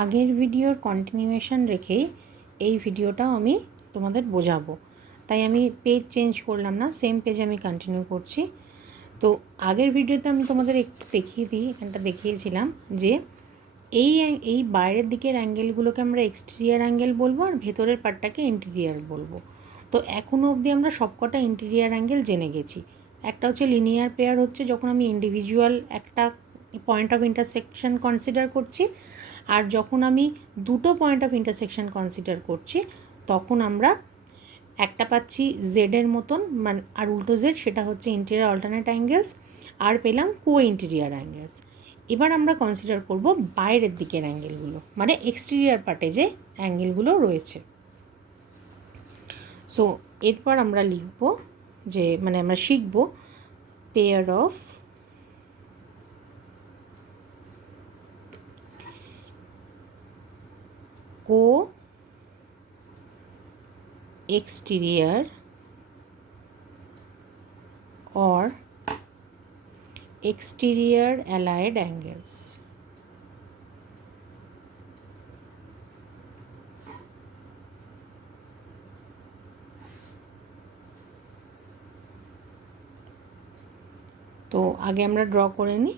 আগের ভিডিওর কন্টিনিউয়েশন রেখেই এই ভিডিওটাও আমি তোমাদের বোঝাবো, তাই আমি পেজ চেঞ্জ করলাম না, সেম পেজ আমি কন্টিনিউ করছি। তো আগের ভিডিওতে আমি তোমাদের একটু দেখিয়ে দিই, এখানটা দেখিয়েছিলাম যে এই বাইরের দিকের অ্যাঙ্গেলগুলোকে আমরা এক্সটেরিয়ার অ্যাঙ্গেল বলবো আর ভেতরের পার্টটাকে ইন্টেরিয়ার বলবো। তো এখনও অবধি আমরা সবকটা ইন্টেরিয়ার অ্যাঙ্গেল জেনে গেছি। একটা হচ্ছে লিনিয়ার পেয়ার, হচ্ছে যখন আমি ইন্ডিভিজুয়াল একটা পয়েন্ট অফ ইন্টারসেকশন কনসিডার করছি, আর যখন আমি দুটো পয়েন্ট অফ ইন্টারসেকশন কনসিডার করছি তখন আমরা একটা পাচ্ছি জেডের মতন, মানে আর উল্টো জেড, সেটা হচ্ছে ইন্টেরিয়ার অল্টারনেট অ্যাঙ্গেলস, আর পেলাম কো ইন্টেরিয়ার অ্যাঙ্গেলস। এবার আমরা কনসিডার করব বাইরের দিকের অ্যাঙ্গেলগুলো, মানে এক্সটেরিয়ার পার্টে যে অ্যাঙ্গেলগুলো রয়েছে। সো এরপর আমরা লিখব যে, মানে আমরা শিখব pair of co exterior or exterior allied angles. তো আগে আমরা ড্র করে নিই।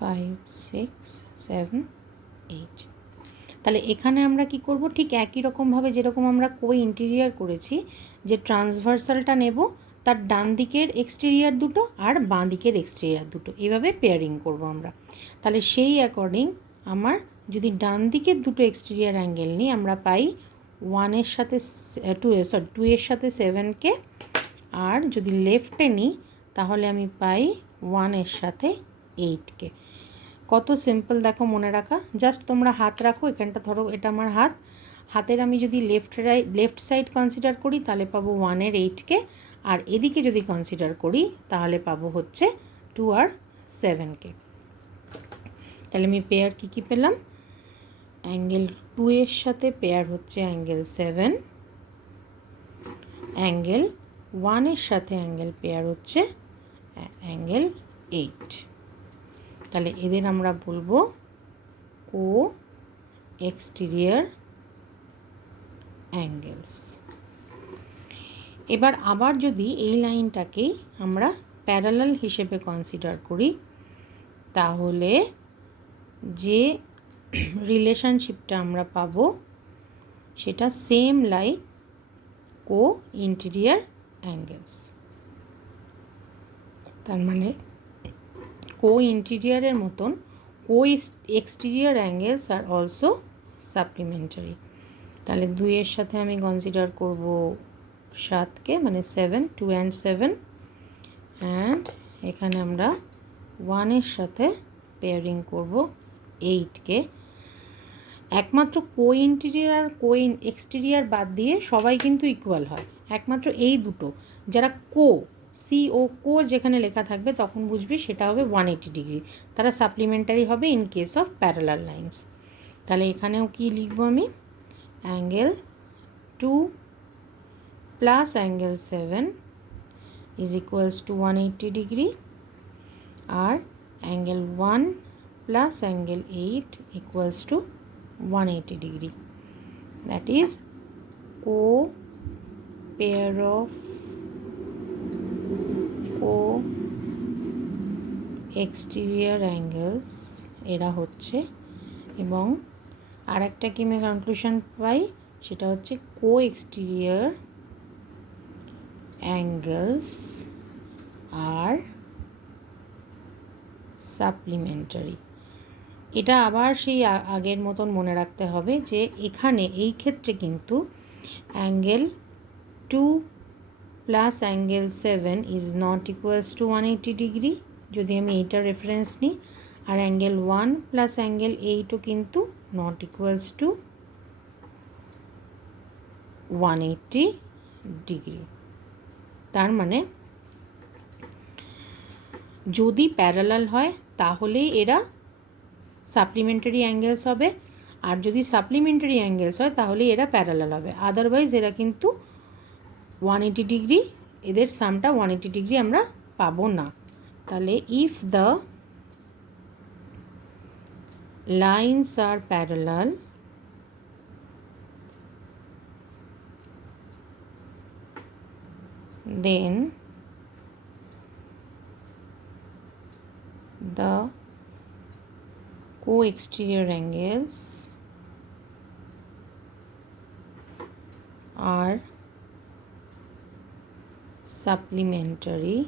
Five, six, seven, eight. তাহলে এখানে আমরা কি করব, ঠিক একই রকমভাবে যেরকম আমরা কো ইন্টেরিয়ার করেছি, যে ট্রান্সভার্সালটা নেব, তার ডান দিকের এক্সটেরিয়ার দুটো আর বাঁ দিকের এক্সটেরিয়ার দুটো, এভাবে পেয়ারিং করব আমরা। তাহলে সেই অ্যাকর্ডিং আমার যদি ডান দিকের দুটো এক্সটেরিয়ার অ্যাঙ্গেল নিই, আমরা পাই ওয়ানের সাথে টু এর সাথে সেভেনকে, আর যদি লেফটে নিই তাহলে আমি পাই ওয়ানের সাথে এইটকে। কত সিম্পল দেখো মনে রাখা। জাস্ট তোমরা হাত রাখো, এখানটা ধরো এটা আমার হাত, হাতের আমি যদি লেফট সাইড কনসিডার করি তাহলে পাবো ওয়ানের এইটকে, আর এদিকে যদি কনসিডার করি তাহলে পাবো হচ্ছে টু আর সেভেনকে। তাহলে আমি পেয়ার কী পেলাম, অ্যাঙ্গেল টু এর সাথে পেয়ার হচ্ছে অ্যাঙ্গেল সেভেন, অ্যাঙ্গেল ওয়ানের সাথে অ্যাঙ্গেল পেয়ার হচ্ছে অ্যাঙ্গেল এইট। তাহলে এদের আমরা বলবো কো এক্সটেরিয়ার অ্যাঙ্গেলস। এবার আবার যদি এই লাইনটাকেই আমরা প্যারালাল হিসেবে কনসিডার করি, তাহলে যে রিলেশনশিপটা আমরা পাবো সেটা same like co interior angles. তার মানে কো ইন্টেরিয়ারের মতন কো এক্সটেরিয়ার অ্যাঙ্গেলস আর অলসো সাপ্লিমেন্টারি। তাহলে দুইয়ের সাথে আমি কনসিডার করব সাতকে, মানে seven, two and seven, and এখানে আমরা ওয়ানের সাথে পেয়ারিং করব এইটকে। একমাত্র কো ইন্টেরিয়ার আর কো এক্সটেরিয়ার বাদ দিয়ে সবাই কিন্তু ইকুয়াল হয়, একমাত্র এই দুটো যারা কো, সি ও কো যেখানে লেখা থাকবে তখন বুঝবি সেটা হবে 180 ডিগ্রি, তারা সাপ্লিমেন্টারি হবে in case of parallel lines. তাহলে এখানেও কি লিখবো আমি, angle two plus angle seven is equals to 180 degree, আর angle one plus angle eight equals to 180 degree. That is co-pair of co-exterior angles এরা হচ্ছে, এবং আর একটা কি আমি কনক্লুশন পাই, সেটা হচ্ছে co-exterior angles আর সাপ্লিমেন্টারি। এটা আবার সেই আগের মতন মনে রাখতে হবে যে এখানে এই ক্ষেত্রে কিন্তু angle two plus angle seven is not equals to 180 degree যদি আমি এইটার রেফারেন্স নিই, আর অ্যাঙ্গেল ওয়ান প্লাস অ্যাঙ্গেল এইটও কিন্তু নট ইকুয়ালস টু 180 ডিগ্রি। তার মানে যদি প্যারালাল হয় তাহলেই এরা সাপ্লিমেন্টারি অ্যাঙ্গেলস হবে, আর যদি সাপ্লিমেন্টারি অ্যাঙ্গেলস হয় তাহলে এরা প্যারালাল হবে, আদারওয়াইজ এরা কিন্তু 180 ডিগ্রি, এদের সামটা 180 ডিগ্রি আমরা পাবো না। তাহলে if the lines are parallel then the co-exterior angles are supplementary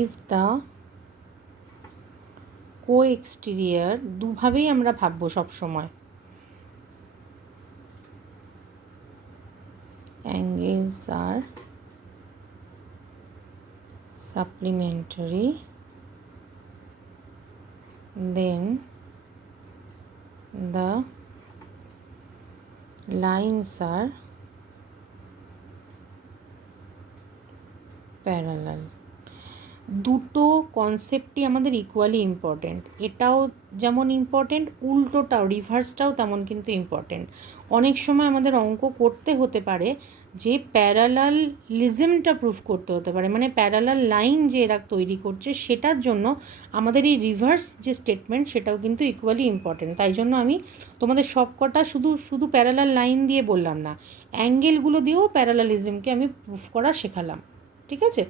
if the co-exterior, দুভাবেই আমরা ভাববো সবসময়, angles are supplementary then the lines are parallel. দুটো কনসেপ্টই আমাদের ইকুয়ালি ইম্পর্টেন্ট, এটাও যেমন ইম্পর্টেন্ট, উল্টোটাও রিভার্সটাও তেমন কিন্তু ইম্পর্টেন্ট। অনেক সময় আমাদের অঙ্ক করতে হতে পারে যে প্যারালালিজমটা প্রুফ করতে হতে পারে, মানে প্যারালাল লাইন যে এরা তৈরি করছে সেটার জন্য আমাদের এই রিভার্স যে স্টেটমেন্ট সেটাও কিন্তু ইকুয়ালি ইম্পর্টেন্ট। তাই জন্য আমি তোমাদের সবকটা শুধু প্যারালাল লাইন দিয়ে বললাম না, অ্যাঙ্গেলগুলো দিয়েও প্যারালালিজমকে আমি প্রুফ করা শেখালাম। ঠিক আছে,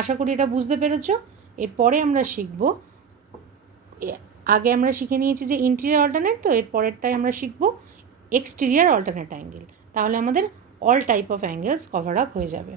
আশা করি এটা বুঝতে পেরেছ। এরপরে আমরা শিখব, আগে আমরা শিখে নিয়েছি যে ইন্টেরিয়র অল্টারনেট, তো এর পরেরটাই আমরা শিখব এক্সটেরিয়র অল্টারনেট অ্যাঙ্গেল। তাহলে আমাদের all type of angles cover up হয়ে যাবে।